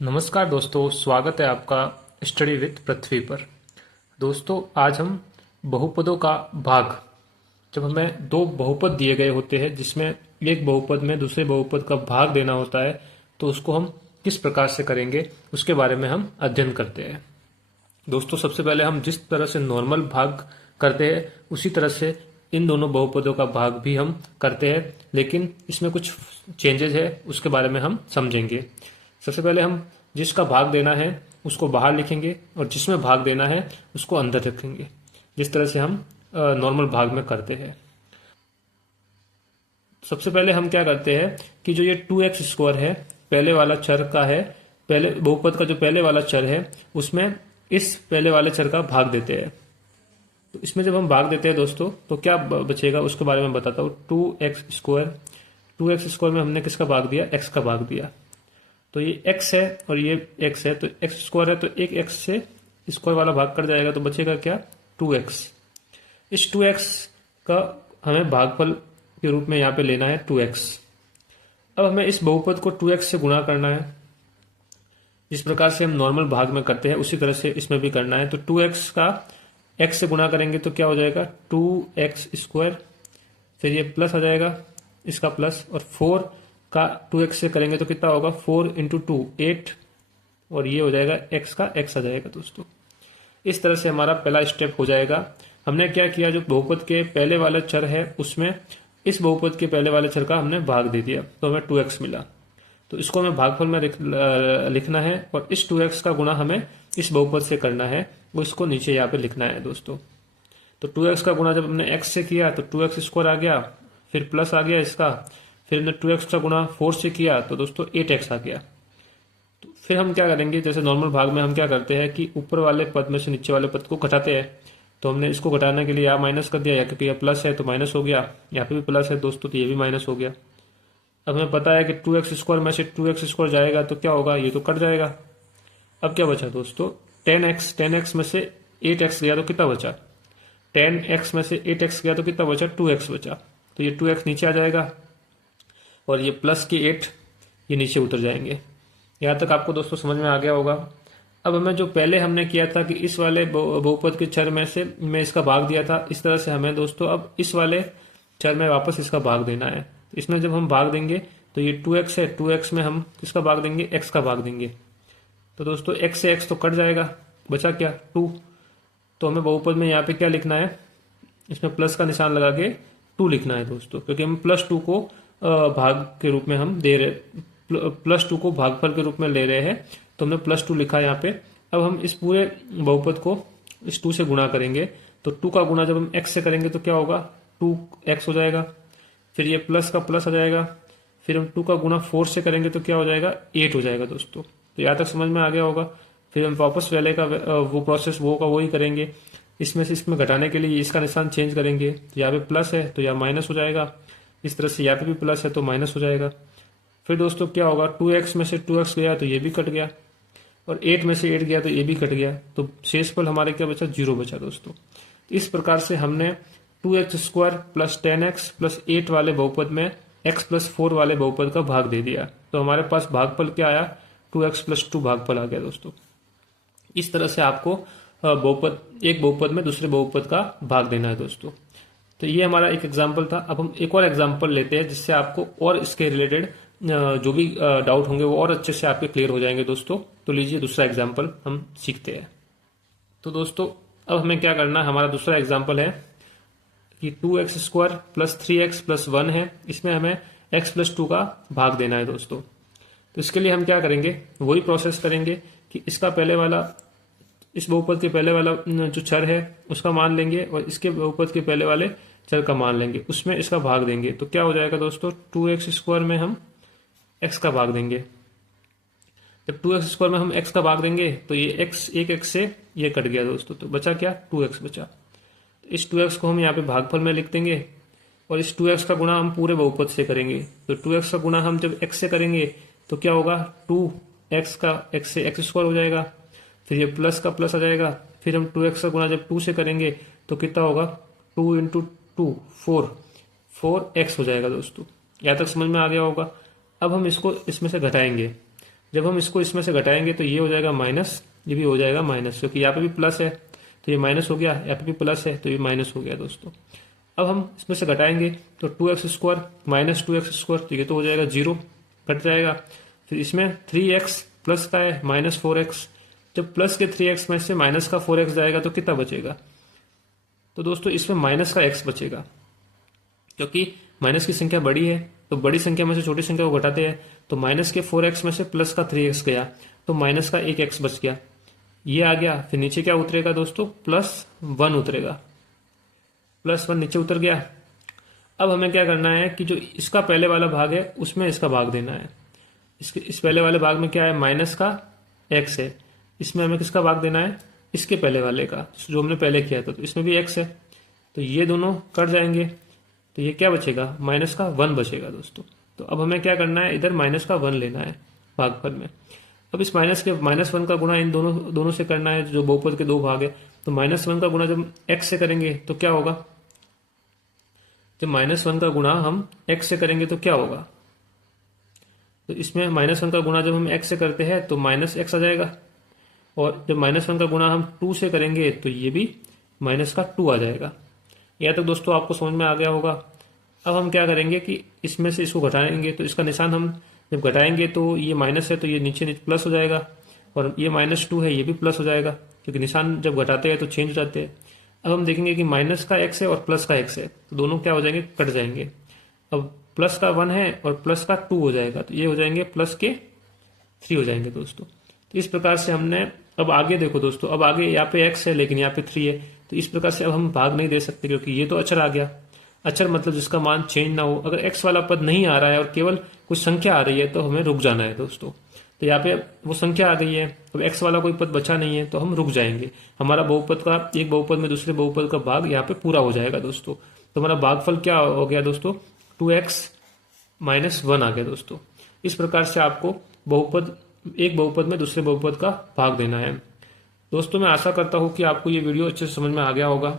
नमस्कार दोस्तों, स्वागत है आपका स्टडी विद पृथ्वी पर। दोस्तों, आज हम बहुपदों का भाग, जब हमें दो बहुपद दिए गए होते हैं जिसमें एक बहुपद में दूसरे बहुपद का भाग देना होता है, तो उसको हम किस प्रकार से करेंगे उसके बारे में हम अध्ययन करते हैं। दोस्तों, सबसे पहले हम जिस तरह से नॉर्मल भाग करते हैं उसी तरह से इन दोनों बहुपदों का भाग भी हम करते हैं, लेकिन इसमें कुछ चेंजेस है, उसके बारे में हम समझेंगे। सबसे पहले हम जिसका भाग देना है उसको बाहर लिखेंगे और जिसमें भाग देना है उसको अंदर रखेंगे, जिस तरह से हम नॉर्मल भाग में करते हैं। सबसे पहले हम क्या करते हैं कि जो ये 2x² है, पहले वाला चर का है, पहले बहुपद का जो पहले वाला चर है उसमें इस पहले वाले चर का भाग देते हैं। तो इसमें जब हम भाग देते हैं दोस्तों, तो क्या बचेगा उसके बारे में बताता हूँ। 2x² में हमने किसका भाग दिया? x का भाग दिया। तो ये x है और ये x है, तो x² है, तो एक x से स्क्वायर वाला भाग कट जाएगा, तो बचेगा क्या? 2x। इस 2x का हमें भागफल के रूप में यहाँ पे लेना है 2x। अब हमें इस बहुपद को 2x से गुणा करना है। जिस प्रकार से हम नॉर्मल भाग में करते हैं उसी तरह से इसमें भी करना है। तो 2x का x से गुणा करेंगे तो क्या हो जाएगा? 2x²। फिर ये प्लस आ जाएगा, इसका प्लस, और 4 का 2x से करेंगे तो कितना होगा? 4 × 2 8, और ये हो जाएगा x का x आ जाएगा दोस्तों। इस तरह से हमारा पहला स्टेप हो जाएगा। हमने क्या किया, जो बहुपद के पहले वाला चर है उसमें इस बहुपद के पहले वाले चर का हमने भाग दे दिया, तो हमें 2x मिला। तो इसको हमें भागफल में लिखना है और इस 2x का गुणा हमें इस बहुपद से करना है, वो इसको नीचे यहाँ पे लिखना है दोस्तों। तो 2x का गुणा जब हमने x से किया तो 2x² आ गया, फिर प्लस आ गया इसका, फिर हमने 2x का गुणा 4 से किया तो दोस्तों 8x आ गया। तो फिर हम क्या करेंगे, जैसे नॉर्मल भाग में हम क्या करते हैं कि ऊपर वाले पद में से नीचे वाले पद को घटाते हैं। तो हमने इसको घटाने के लिए यहाँ माइनस कर दिया, या क्योंकि यह प्लस है तो माइनस हो गया, यहाँ पे भी प्लस है दोस्तों तो ये भी माइनस हो गया। अब हमें पता है कि 2x² में से 2x² जाएगा तो क्या होगा? ये तो कट जाएगा। अब क्या बचा दोस्तों? 10x में से 8x गया तो कितना बचा? 10x में से 8x गया तो कितना बचा? 2x बचा। तो ये 2x नीचे आ जाएगा और ये प्लस के 8 ये नीचे उतर जाएंगे। यहाँ तक आपको दोस्तों समझ में आ गया होगा। अब हमें जो पहले हमने किया था कि इस वाले बहुपद के चर में से मैं इसका भाग दिया था, इस तरह से हमें दोस्तों अब इस वाले चर में वापस इसका भाग देना है। इसमें जब हम भाग देंगे तो ये 2x है, 2x में हम किसका भाग देंगे? x का भाग देंगे। तो दोस्तों x से x तो कट जाएगा, बचा क्या? 2। तो हमें बहुपद में यहाँ पे क्या लिखना है? इसमें प्लस का निशान लगा के 2 लिखना है दोस्तों, क्योंकि हम +2 को भाग के रूप में हम दे रहे, +2 को भागफल के रूप में ले रहे हैं, तो हमने +2 लिखा है यहाँ पे। अब हम इस पूरे बहुपद को इस 2 से गुणा करेंगे, तो 2 का गुणा जब हम x से करेंगे तो क्या होगा? 2x हो जाएगा। फिर ये प्लस का प्लस आ जाएगा, फिर हम 2 का गुणा 4 से करेंगे तो क्या हो जाएगा? 8 हो जाएगा दोस्तों। तो यहाँ तक समझ में आ गया होगा। फिर हम वापस पहले का वो प्रोसेस वो का वो ही करेंगे। इसमें से इसमें घटाने के लिए इसका निशान चेंज करेंगे, तो यहाँ पे प्लस है तो यहाँ माइनस हो जाएगा, इस तरह से यहाँ पे भी प्लस है तो माइनस हो जाएगा। फिर दोस्तों क्या होगा? 2x में से 2x गया तो ये भी कट गया, और 8 में से 8 गया तो ये भी कट गया, तो शेषफल हमारे क्या बचा? 0 बचा दोस्तों। इस प्रकार से हमने 2x² + 10x + 8 वाले बहुपद में x + 4 वाले बहुपद का भाग दे दिया, तो हमारे पास भागफल क्या आया? 2x + 2 भागफल आ गया दोस्तों। इस तरह से आपको एक बहुपद में दूसरे बहुपद का भाग देना है दोस्तों। तो ये हमारा एक एग्जाम्पल था। अब हम एक और एग्जाम्पल लेते हैं जिससे आपको और इसके रिलेटेड जो भी डाउट होंगे वो और अच्छे से आपके क्लियर हो जाएंगे दोस्तों। तो लीजिए दूसरा एग्जाम्पल हम सीखते हैं। तो दोस्तों अब हमें क्या करना है, हमारा दूसरा एग्जाम्पल है कि 2x² + 3x + 1 है, इसमें हमें x + 2 का भाग देना है दोस्तों। तो इसके लिए हम क्या करेंगे, वही प्रोसेस करेंगे कि इसका पहले वाला, इस बहुपद के पहले वाला जो चर है उसका मान लेंगे और इसके बहुपद के पहले वाले चर का मान लेंगे, उसमें इसका भाग देंगे। तो क्या हो जाएगा दोस्तों? 2x² में हम x का भाग देंगे। जब 2x² में हम x का भाग देंगे तो ये x, एक x से ये कट गया दोस्तों, तो बचा क्या? 2x बचा। इस 2x को हम यहाँ पे भागफल में लिख देंगे और इस 2x का गुणा हम पूरे बहुपद से करेंगे। तो 2x का गुणा हम जब x से करेंगे तो क्या होगा? 2x का x से x² हो जाएगा, फिर ये प्लस का प्लस आ जाएगा, फिर हम 2x का गुणा जब 2 से करेंगे तो कितना होगा? 2 × 2 4x हो जाएगा दोस्तों। यहाँ तक समझ में आ गया होगा। अब हम इसको इसमें से घटाएंगे, जब हम इसको इसमें से घटाएंगे तो ये हो जाएगा माइनस, ये भी हो जाएगा माइनस, क्योंकि यहाँ पे भी प्लस है तो ये माइनस हो गया, यहाँ पे भी प्लस है तो ये माइनस हो गया दोस्तों। अब हम इसमें से घटाएंगे तो 2x² माइनस 2x², तो ये तो हो जाएगा 0, घट जाएगा। फिर इसमें 3x प्लस का है माइनस 4x, जब प्लस के 3x में से माइनस का 4x जाएगा तो कितना बचेगा? तो दोस्तों इसमें माइनस का x बचेगा, क्योंकि माइनस की संख्या बड़ी है तो बड़ी संख्या में से छोटी संख्या को घटाते हैं, तो माइनस के 4x में से प्लस का 3x गया तो माइनस का 1x बच गया, ये आ गया। फिर नीचे क्या उतरेगा दोस्तों? +1 उतरेगा, +1 नीचे उतर गया। अब हमें क्या करना है कि जो इसका पहले वाला भाग है उसमें इसका भाग देना है। इस पहले वाले भाग में क्या है? माइनस का x है, इसमें हमें किसका भाग देना है? इसके पहले वाले का, जो हमने पहले किया था, तो इसमें भी x है, तो ये दोनों कट जाएंगे, तो ये क्या बचेगा? माइनस का 1 बचेगा दोस्तों। तो अब हमें क्या करना है? इधर माइनस का 1 लेना है भागफल में। अब इस -1 का गुणा इन दोनों से करना है, जो बहुपद के दो भाग है, तो -1 का गुणा जब x से करेंगे तो क्या होगा? जब -1 का गुणा हम x से करेंगे तो क्या होगा? तो इसमें -1 का गुणा जब हम x से करते हैं तो -x आ जाएगा, और जब -1 का गुणा हम 2 से करेंगे तो ये भी -2 आ जाएगा। यह तक दोस्तों आपको समझ में आ गया होगा। अब हम क्या करेंगे कि इसमें से इसको घटाएंगे, तो इसका निशान हम जब घटाएंगे तो ये माइनस है तो ये नीचे प्लस हो जाएगा, और ये -2 है ये भी प्लस हो जाएगा, क्योंकि निशान जब घटाते हैं तो चेंज हो जाते हैं। अब हम देखेंगे कि माइनस का x है और प्लस का x है, तो दोनों क्या हो जाएंगे? कट जाएंगे। अब प्लस का 1 है और प्लस का 2 हो जाएगा, तो ये हो जाएंगे प्लस के 3 हो जाएंगे दोस्तों। तो इस प्रकार से हमने, अब आगे देखो दोस्तों, अब आगे यहाँ पे x है लेकिन यहाँ पे 3 है, तो इस प्रकार से अब हम भाग नहीं दे सकते, क्योंकि ये तो अचर आ गया। अचर मतलब जिसका मान चेंज ना हो। अगर x वाला पद नहीं आ रहा है और केवल कुछ संख्या आ रही है तो हमें रुक जाना है दोस्तों। तो यहाँ पे वो संख्या आ गई है, अब x वाला कोई पद बचा नहीं है तो हम रुक जाएंगे। हमारा बहुपद का, एक बहुपद में दूसरे बहुपद का भाग यहाँ पे पूरा हो जाएगा दोस्तों। तो हमारा भागफल क्या हो गया दोस्तों? 2x - 1 आ गया दोस्तों। इस प्रकार से आपको एक बहुपद में दूसरे बहुपद का भाग देना है दोस्तों। मैं आशा करता हूँ कि आपको ये वीडियो अच्छे से समझ में आ गया होगा।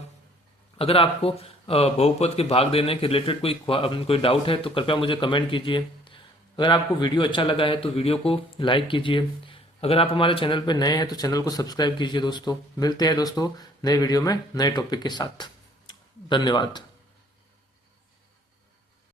अगर आपको बहुपद के भाग देने के रिलेटेड कोई डाउट है तो कृपया मुझे कमेंट कीजिए। अगर आपको वीडियो अच्छा लगा है तो वीडियो को लाइक कीजिए। अगर आप हमारे चैनल पर नए हैं तो चैनल को सब्सक्राइब कीजिए दोस्तों। मिलते हैं दोस्तों नए वीडियो में नए टॉपिक के साथ। धन्यवाद।